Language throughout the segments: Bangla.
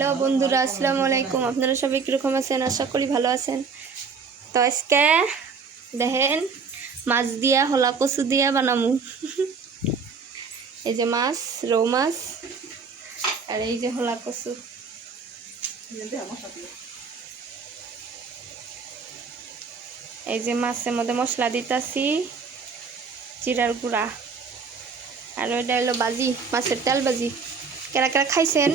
হ্যালো বন্ধুরা, আসসালামু আলাইকুম। আপনারা সবাই কীরকম আছেন? আশা করি ভালো আছেন। তো আজকে দেখেন মাছ দিয়া হলা কচু দিয়া বানামু। এই যে মাছ, রৌ মাছ, আর এই যে হলা কচু। এই যে মাছের মধ্যে মশলা দিতাছি, জিরার গুঁড়া, আর ওইটা হলো বাজি, মাছের তেল বাজি। কেরা কেরা খাইছেন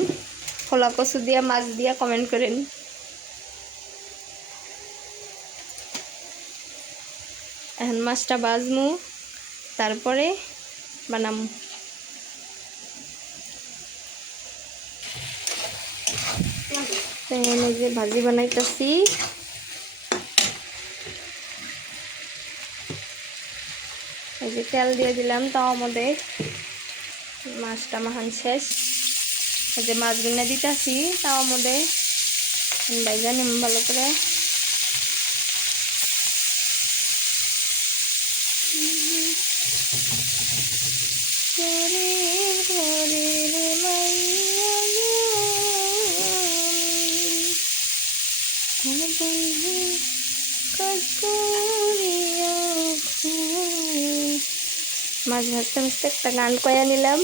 হলা কচু দিয়া মাছ দিয়া কমেন্ট করেন। এখন মাছটা বাজমু, তারপরে বানামু। এই যে ভাজি বানাইতেছি। এই যে তেল দিয়ে দিলাম তাওয়ার মধ্যে, মাছটা মাখান শেষ। এই যে মাছগুলো দিতেছি তাওয়ার মধ্যে, ভাইজা নিম ভালো করে। মাছ ভাজতে ভাজতে একটা গান কয়া নিলাম।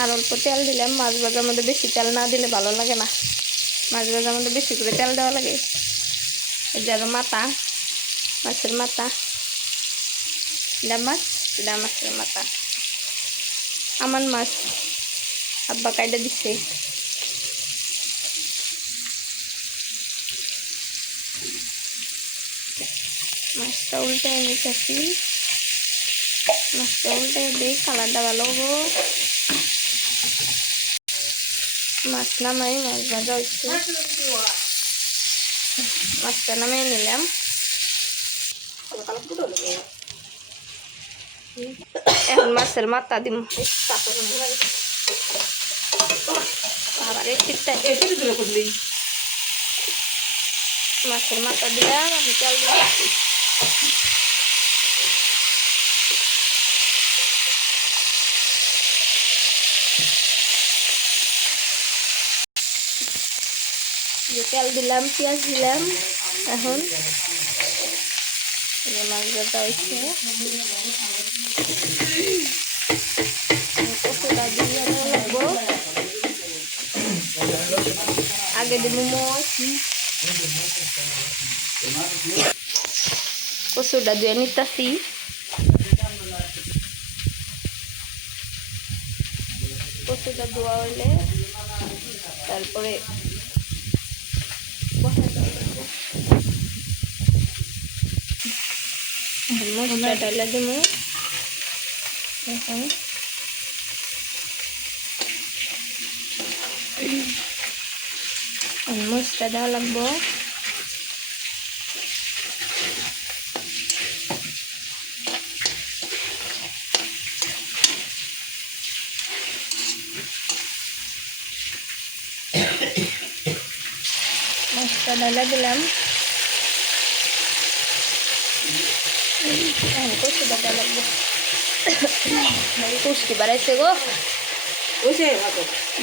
আর অল্প তেল দিলাম। মাছ ভাজার মধ্যে বেশি তেল না দিলে ভালো লাগে না, মাছ ভাজার মধ্যে বেশি করে তেল দেওয়া লাগে। এই যে আরো মাথা, মাছের মাথা, এটা মাছের মাথা। আমার মাছ আব্বা কাইটা দিচ্ছে। মাছটা উল্টে নিতেছি, মাছটা উল্টে দিই, কালারটা ভালো হবো। মাছ নামাই, মাছ ভাজা হচ্ছে। মাছটা নামিয়ে নিলাম। এখন মাছের মাথা দিম। মাছের মাথা দিলাম, আমি তেল দিলাম। তেল দিলাম, পেঁয়াজ দিলাম। এখন মাছ ভাজা হচ্ছে, কচুটা দিয়ে লাগবো। আগে দিব মরিচ, কচুটা দিয়ে নিতেছি। কচুটা ধোয়া হইলে তারপরে মশলা ডালা দিব। এখন মশলা দেওয়া লাগবো। মশলা ডালা দিলাম। কচু ডালা লাগবো। খুশকি বাড়াইছে গো,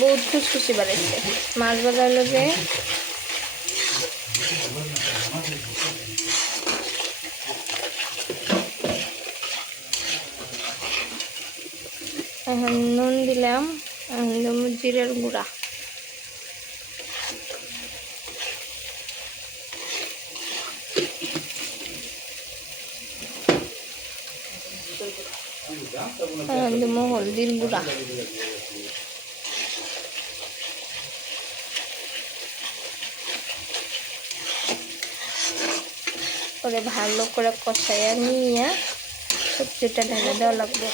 বহুত খুশখুশি বাড়াইছে। মাছ ভাজা হলো যে এখন নুন দিলাম, জিরের গুঁড়া, হলদির গুঁড়া, করে ভালো করে কষাইয়া নিয়ে সবজিটা ঢেলে দেওয়া লাগবে।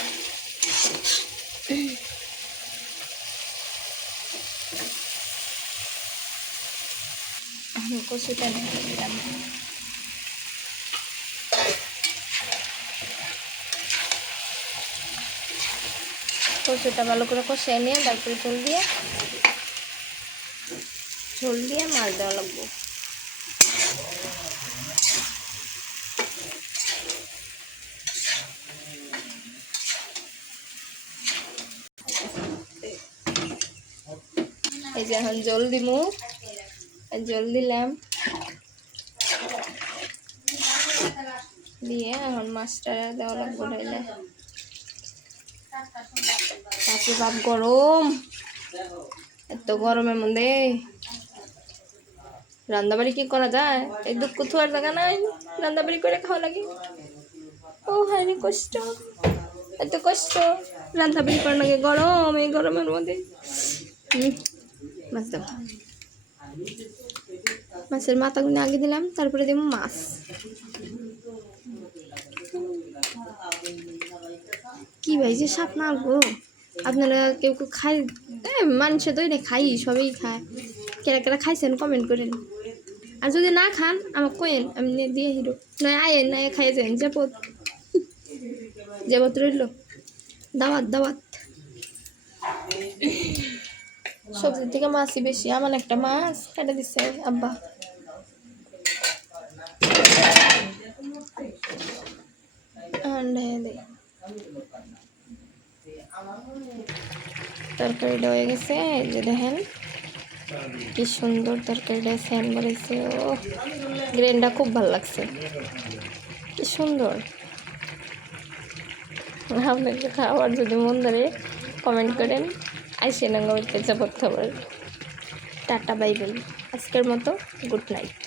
কচুটা ঢেলে দিলাম। কচুটা ভালো করে কষাই নিয়ে তারপরে ঝোল দিয়ে মাছ দেওয়া লাগবে। এই যে এখন জল দিমু, জল দিলাম, দিয়ে এখন মাছটা দেওয়া লাগবো ঢাইলে। বাপরে বাপ গরম, এত গরমের মধ্যে রান্নাবাড়ি কি করা যায়? এই দুঃখ থুয়ার জায়গা নাই, রান্নাবাড়ি করে খাওয়া লাগে। ও হায় রে কষ্ট, এত কষ্ট রান্নাবাড়ি করার লাগে গরম, এই গরমের মধ্যে। মাছ দাও, মাছের মাথাগুলো আগে দিলাম, তারপরে দেবো মাছ। কি ভাই যে সাপ না গো, আপনারা কেউ কেউ খাই, মানুষে তো এটা খাই, সবই খায়, কেরা কেরা খাইছেন কমেন্ট করেন। আর যদি না খান আমাকে কয়েন, আমি দিয়ে হিরো নয় আয়েন না খাইয়ে যান, যাবত যাবত রইল, দাওয়াত দাওয়াত। সবজির থেকে মাছই বেশি, আমার একটা মাছ কেটে দিচ্ছে আব্বা। তরকারিটা হয়ে গেছে, যে দেখেন কি সুন্দর তরকারিটা ফ্যান বেড়েছে, ও গ্রেনটা খুব ভালো লাগছে, কি সুন্দর। আপনাকে খাওয়ার যদি মন ধরে কমেন্ট করেন, আইসে নাঙ্গা খাবার। টাটা বাই বাই, আজকের মতো গুড নাইট।